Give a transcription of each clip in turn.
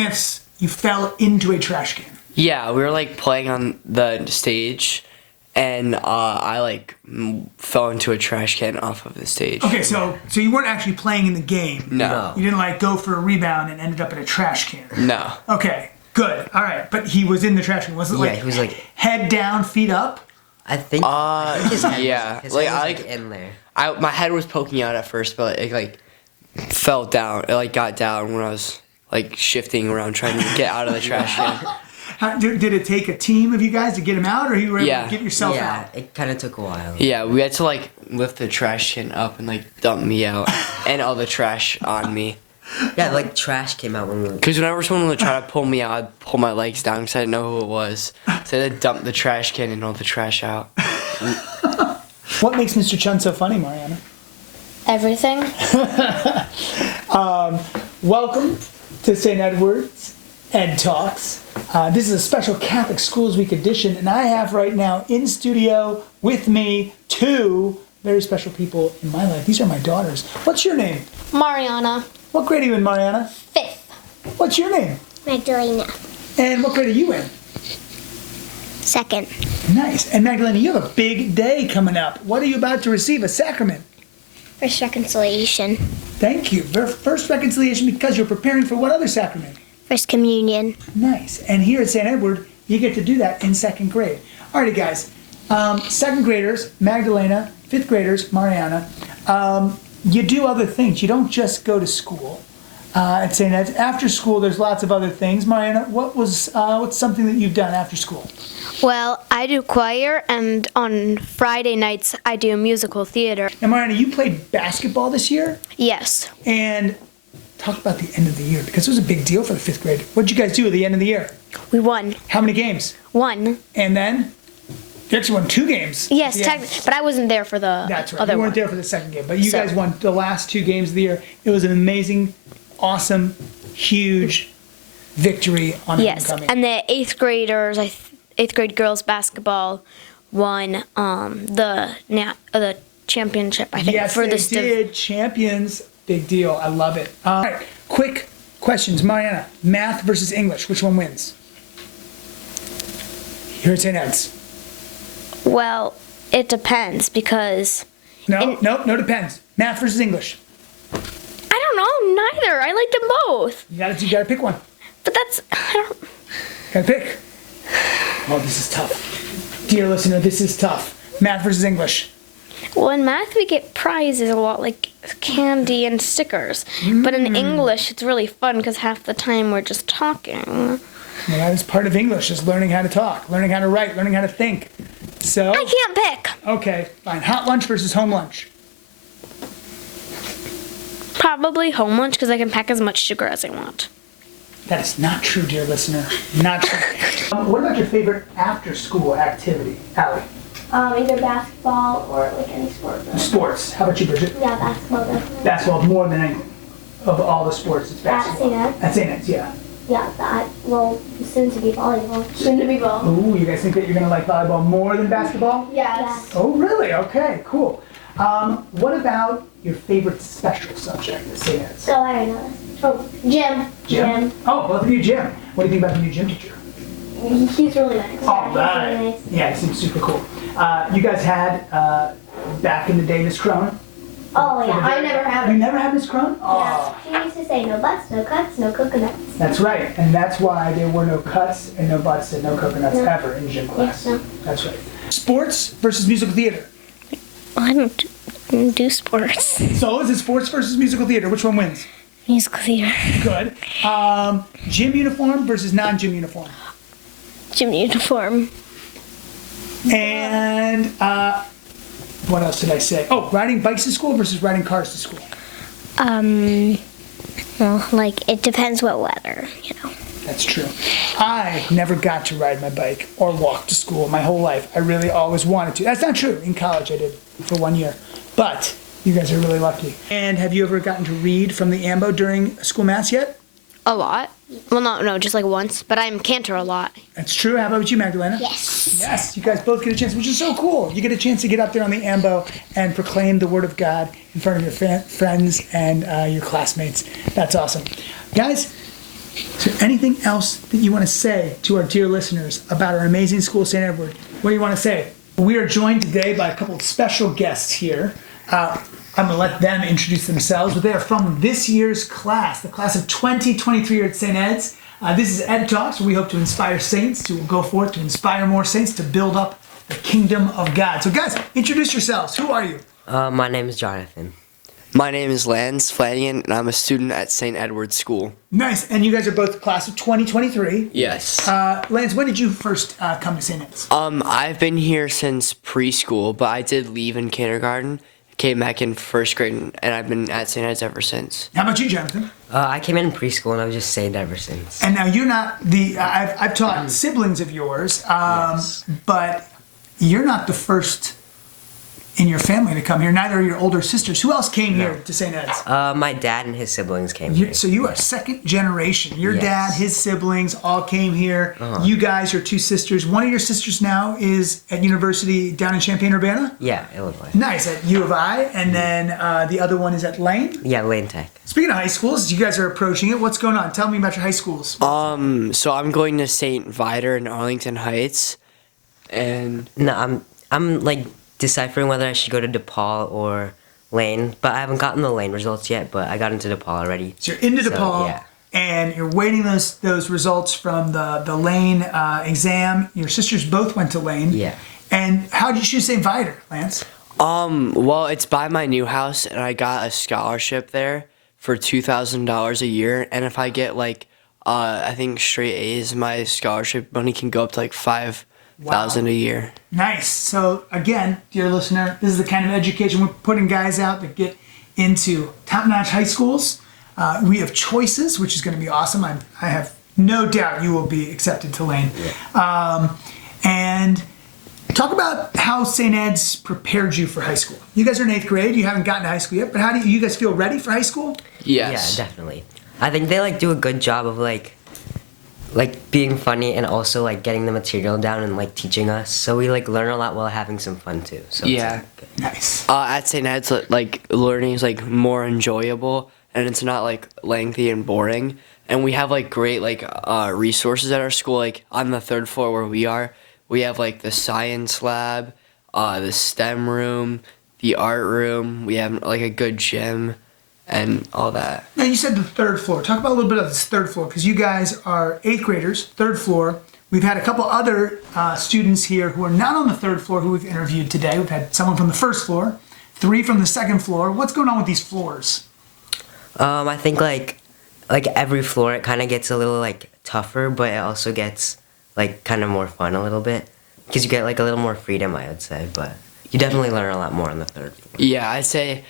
Lance, you fell into a trash can. Yeah, we were like playing on the stage, and I like fell into a trash can off of the stage. Okay, so you weren't actually playing in the game. No. You didn't like go for a rebound and ended up in a trash can. No. Okay, good. All right, but he was in the trash can. Was it like he was like head down, feet up? I think his head yeah. was, Like, head was, I like in there. My head was poking out at first, but it like fell down. It like got down when I was like shifting around trying to get out of the trash can. Did it take a team of you guys to get him out, or you were able Yeah. to get yourself Yeah, out? it kind of took a while. Yeah, we had to like lift the trash can up and like dump me out and all the trash on me. Yeah, like trash came out when we were... Because whenever someone would try to pull me out, I'd pull my legs down because I didn't know who it was. So I had to dump the trash can and all the trash out. What makes Mr. Chun so funny, Mariana? Everything. Welcome to St. Edward's EdTalks. This is a special Catholic Schools Week edition, and I have right now in studio with me two very special people in my life. These are my daughters. What's your name? Mariana. What grade are you in, Mariana? 5th. What's your name? Magdalena. And what grade are you in? 2nd. Nice. And Magdalena, you have a big day coming up. What are you about to receive? A sacrament. First reconciliation. Thank you. First reconciliation because you're preparing for what other sacrament? First communion. Nice. And here at St. Edward, you get to do that in 2nd grade. Alrighty, guys. 2nd graders, Magdalena. 5th graders, Mariana. You do other things. You don't just go to school at St. Ed's. After school, there's lots of other things. Mariana, what's something that you've done after school? Well, I do choir, and on Friday nights I do musical theater. Now, Mariana, you played basketball this year? Yes. And talk about the end of the year, because it was a big deal for the 5th grade. What did you guys do at the end of the year? We won. How many games? 1. And then? You actually won 2 games. Yes, Yeah. but I wasn't there for the That's right. other You weren't one. there for the 2nd game, but you guys won the last 2 games of the year. It was an amazing, awesome, huge victory on Yes, homecoming. and the 8th graders, 8th grade girls basketball won the championship, I think, Yes, for they this did. Champions. Big deal. I love it. All right. Quick questions. Mariana, math versus English. Which one wins? Here at St. Ed's. Well, it depends because No, depends. Math versus English. I don't know, neither. I like them both. You gotta pick one. But that's Gotta pick. Oh, this is tough. Dear listener, this is tough. Math versus English. well, in math we get prizes a lot, like candy and stickers. But in English it's really fun because half the time we're just talking. Well, that is part of English, is learning how to talk, learning how to write, learning how to think. So, I can't pick. okay, fine. Hot lunch versus home lunch. Probably home lunch because I can pack as much sugar as I want. That is not true, dear listener. Not true. What about your favorite after-school activity, Allie? Either basketball or like any sport. Sports. How about you, Bridget? Yeah, basketball definitely. Basketball more than anything. Of all the sports, it's basketball. St. Ed's? At St. Ed's, yeah. Yeah, that. Well, soon to be volleyball. Soon to be volleyball. Ooh, you guys think that you're going to like volleyball more than basketball? Yes. Oh, really? Okay, cool. What about your favorite special subject at St. Ed's? So I don't know. Oh, gym. Oh, both of you gym. What do you think about the new gym teacher? He's really nice. All He's right. really nice. Yeah, it seems super cool. You guys had, back in the day, Miss Crone? Oh yeah, I never had You it. never had Miss Crone? Yeah. Oh, She used to say no butts, no cuts, no coconuts. that's right. And that's why there were no cuts and no butts and no coconuts No. ever in gym class. no. That's right. Sports versus musical theater. I don't do sports. So is it sports versus musical theater? Which one wins? Musical theater. Good. Gym uniform versus non-gym uniform. Gym uniform. And what else did I say? Oh, riding bikes to school versus riding cars to school. Well, like it depends what weather, you know. That's true. I never got to ride my bike or walk to school my whole life. I really always wanted to. That's not true. In college I did for 1 year. But you guys are really lucky. And have you ever gotten to read from the AMBO during school mass yet? A lot. Well, no, just like once. But I'm cantor a lot. That's true. How about you, Magdalena? Yes. Yes, you guys both get a chance, which is so cool. You get a chance to get up there on the AMBO and proclaim the Word of God in front of your friends and your classmates. That's awesome. Guys, Is there anything else that you want to say to our dear listeners about our amazing school, St. Edward? What do you want to say? We are joined today by a couple of special guests here. I'm going to let them introduce themselves, but they are from this year's class, the class of 2023 here at St. Ed's. This is EdTalks, where we hope to inspire saints to go forth to inspire more saints to build up the kingdom of God. So guys, introduce yourselves. Who are you? My name is Jonathan. My name is Lance Flanagan, and I'm a student at St. Edward's School. Nice. And you guys are both class of 2023. Yes. Lance, when did you first come to St. Ed's? I've been here since preschool, but I did leave in kindergarten, came back in first grade, and I've been at St. Ed's ever since. How about you, Jonathan? I came in preschool and I've just stayed ever since. And now you're not I've taught siblings of yours, Yes. but you're not the first in your family to come here. Neither are your older sisters. Who else came here to St. Ed's? My dad and his siblings came here. So you are second generation. Your Yes. dad, his siblings all came here. You guys, your two sisters. One of your sisters now is at university down in Champaign-Urbana. Yeah, Illinois. Nice, at U of I. And then the other one is at Lane. Yeah, Lane Tech. Speaking of high schools, you guys are approaching it. What's going on? Tell me about your high schools. So I'm going to St. Viator in Arlington Heights, and No, I'm like deciphering whether I should go to DePaul or Lane, but I haven't gotten the Lane results yet, but I got into DePaul already. So you're into So, DePaul, yeah. and you're waiting those results from the Lane exam. Your sisters both went to Lane. Yeah. And how did you choose St. Viator, Lance? well, it's by my new house, and I got a scholarship there for $2,000 a year, and if I get I think straight A's, my scholarship money can go up to $5,000 a year. Nice. So again, dear listener, this is the kind of education we're putting guys out that get into top-notch high schools. We have choices, which is going to be awesome. I have no doubt you will be accepted to Lane. And talk about how St. Ed's prepared you for high school. You guys are in 8th grade. You haven't gotten to high school yet, but how do you guys feel ready for high school? Yes. Yeah, definitely. I think they do a good job of being funny and also getting the material down and teaching us. So we learn a lot while having some fun too. So Yeah. It's, good. Nice. At St. Ed's, learning is more enjoyable, and it's not lengthy and boring. And we have great resources at our school. On the 3rd floor where we are, we have the science lab, the STEM room, the art room. We have a good gym, and all that. Now you said the 3rd floor. Talk about a little bit of this 3rd floor, because you guys are 8th graders, 3rd floor. We've had a couple other students here who are not on the 3rd floor who we've interviewed today. We've had someone from the 1st floor, 3 from the 2nd floor. What's going on with these floors? I think every floor it kind of gets a little tougher, but it also gets kind of more fun a little bit because you get a little more freedom, I would say. But you definitely learn a lot more on the 3rd floor. Yeah, I'd say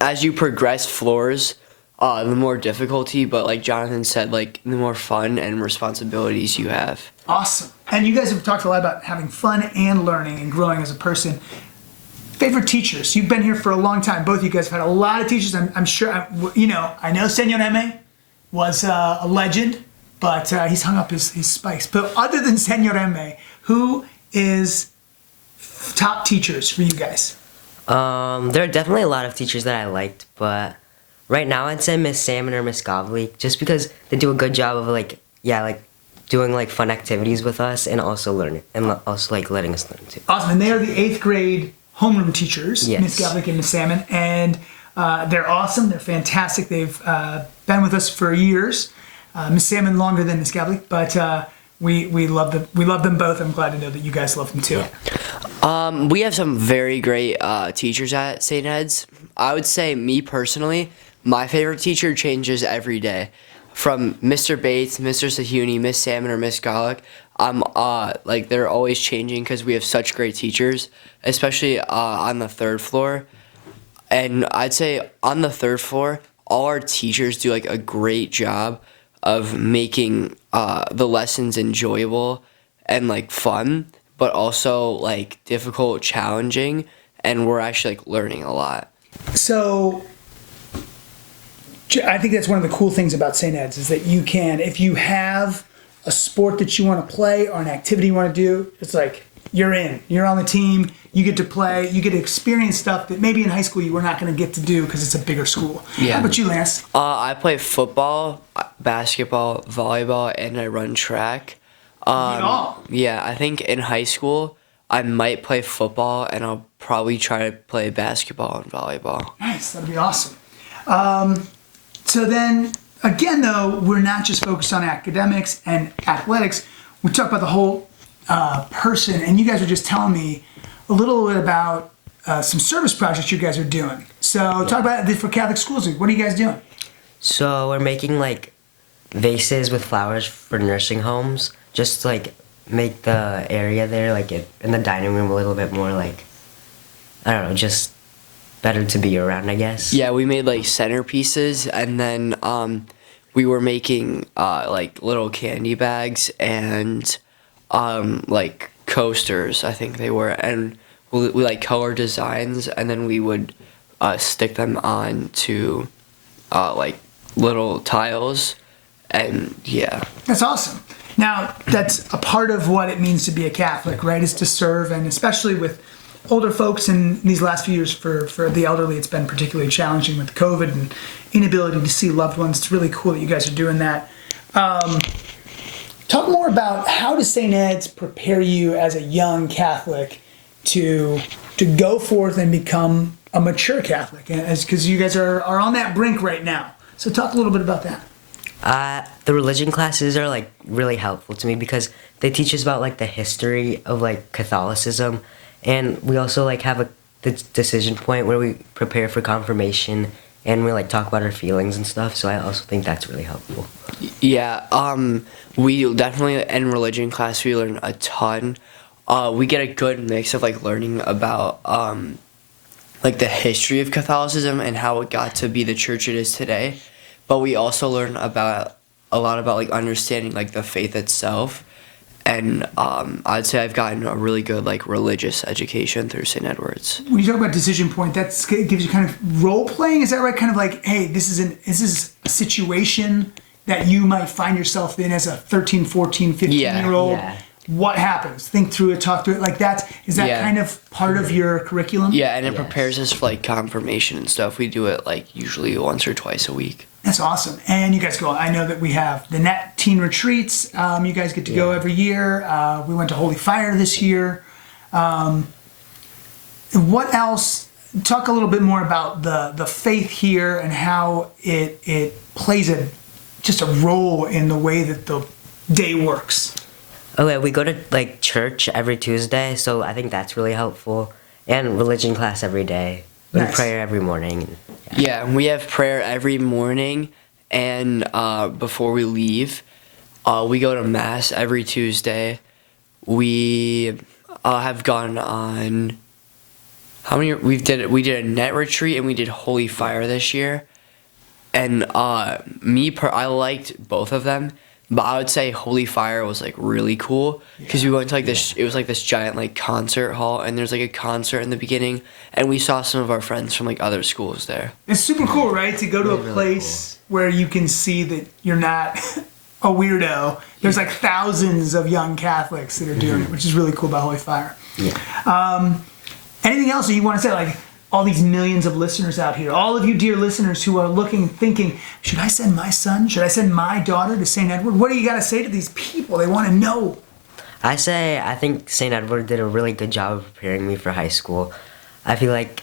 as you progress floors, the more difficulty, but Jonathan said, the more fun and responsibilities you have. Awesome. And you guys have talked a lot about having fun and learning and growing as a person. Favorite teachers? You've been here for a long time. Both of you guys have had a lot of teachers. I'm sure, I know Senor Eme was a legend, but he's hung up his spikes. But other than Senor Eme, who is top teachers for you guys? There are definitely a lot of teachers that I liked, but right now I'd say Miss Salmon or Miss Govley, just because they do a good job of doing fun activities with us and also learning and also letting us learn too. Awesome. And they are the 8th grade homeroom teachers, Yes. Miss Govlick and Miss Salmon, and they're awesome. They're fantastic. They've been with us for years. Miss Salmon longer than Miss Govlick, but we love them. We love them both. I'm glad to know that you guys love them too. Yeah. We have some very great teachers at St. Ed's. I would say, me personally, my favorite teacher changes every day. From Mr. Bates, Mr. Sahuni, Miss Salmon, or Miss Golick, they're always changing because we have such great teachers, especially on the 3rd floor. And I'd say on the 3rd floor, all our teachers do a great job of making the lessons enjoyable and fun, but also difficult, challenging, and we're actually learning a lot. So I think that's one of the cool things about St. Ed's is that you can, if you have a sport that you want to play or an activity you want to do, it's you're in. You're on the team. You get to play. You get to experience stuff that maybe in high school you were not going to get to do because it's a bigger school. Yeah. How about you, Lance? I play football, basketball, volleyball, and I run track. all. Yeah, I think in high school I might play football, and I'll probably try to play basketball and volleyball. Nice. That'd be awesome. So then, again, though, we're not just focused on academics and athletics. We talk about the whole person, and you guys were just telling me a little bit about some service projects you guys are doing. So talk about it for Catholic Schools Week. What are you guys doing? So we're making like vases with flowers for nursing homes, just to, like make the area there, like in the dining room, a little bit more like, I don't know, just better to be around, I guess. Yeah, we made like centerpieces, and then we were making like little candy bags and like coasters, I think they were, and we like color designs, and then we would stick them on to like little tiles, and yeah. That's awesome. Now, that's a part of what it means to be a Catholic, right? Is to serve, and especially with older folks in these last few years for the elderly, it's been particularly challenging with COVID and inability to see loved ones. It's really cool that you guys are doing that. Talk more about how does St. Ed's prepare you as a young Catholic to go forth and become a mature Catholic, because you guys are on that brink right now. So talk a little bit about that. The religion classes are like really helpful to me because they teach us about like the history of like Catholicism, and we also like have the decision point where we prepare for confirmation and we like talk about our feelings and stuff. So I also think that's really helpful. Yeah, we definitely in religion class we learn a ton. We get a good mix of like learning about like the history of Catholicism and how it got to be the church it is today. But we also learn about a lot about like understanding like the faith itself, and I'd say I've gotten a really good like religious education through St. Edward's. When you talk about decision point, that gives you kind of role playing. Is that right? Kind of like, hey, this is a situation that you might find yourself in as a 13, 14, 15-year-old. Yeah. What happens? Think through it, talk through it. Like is that Yeah. kind of part of your curriculum? Yeah, and it Yes. prepares us for like confirmation and stuff. We do it like usually once or twice a week. That's awesome. And you guys go, I know that we have the Net Teen Retreats. You guys get to go every year. We went to Holy Fire this year. What else? Talk a little bit more about the faith here and how it plays just a role in the way that the day works. Okay, we go to like church every Tuesday, so I think that's really helpful. And religion class every day. And Nice. prayer every morning. Yeah, we have prayer every morning, and before we leave, we go to mass every Tuesday. We have gone on how many? We did a net retreat and we did Holy Fire this year, and I liked both of them. But I would say Holy Fire was like really cool because we went to like this. It was like this giant like concert hall, and there's like a concert in the beginning, and we saw some of our friends from like other schools there. It's super cool, right? To go to a Really place where you can see that you're not a weirdo. There's like thousands of young Catholics that are doing it, which is really cool about Holy Fire. Yeah. Anything else that you want to say? Like all these millions of listeners out here, all of you dear listeners who are looking, thinking, should I send my son? Should I send my daughter to St. Edward? What do you got to say to these people? They want to know. I think St. Edward did a really good job of preparing me for high school. I feel like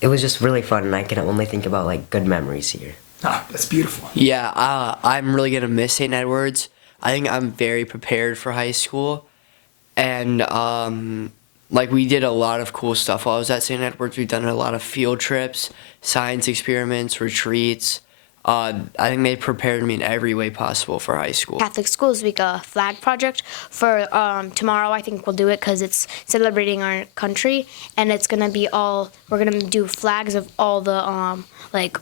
it was just really fun, and I can only think about like good memories here. Ah, that's beautiful. Yeah, I'm really gonna miss St. Edward's. I think I'm very prepared for high school, and like we did a lot of cool stuff while I was at St. Edward's. We've done a lot of field trips, science experiments, retreats. I think they prepared me in every way possible for high school. Catholic Schools Week, a flag project for tomorrow. I think we'll do it because it's celebrating our country, and it's gonna be we're gonna do flags of all the like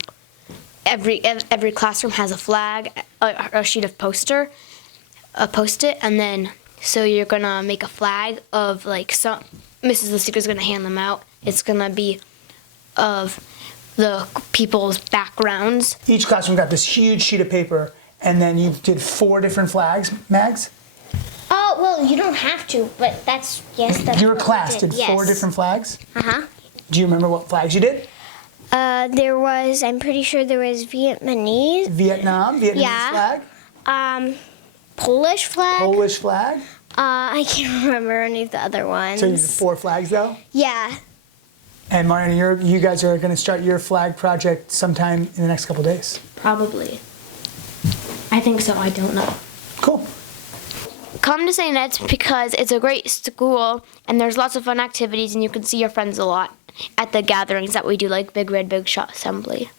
every classroom has a flag, a sheet of a post-it, and then so you're gonna make a flag of like some. Mrs. Listiger's gonna hand them out. It's gonna be of the people's backgrounds. Each classroom got this huge sheet of paper, and then you did 4 different flags, Mags? Well, you don't have to, but that's Your what class we did Yes. 4 different flags? Uh-huh. Do you remember what flags you did? I'm pretty sure there was Vietnamese, Vietnamese Yeah. flag, Polish flag. Polish flag. I can't remember any of the other ones. So you did 4 flags though? Yeah. And Mariana, you guys are going to start your flag project sometime in the next couple days. Probably. I think so. I don't know. Cool. Come to St. Ed's because it's a great school and there's lots of fun activities and you can see your friends a lot at the gatherings that we do, like Big Red Big Shot Assembly.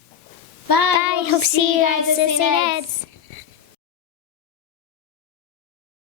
Bye. Hope to see you guys at St. Ed's.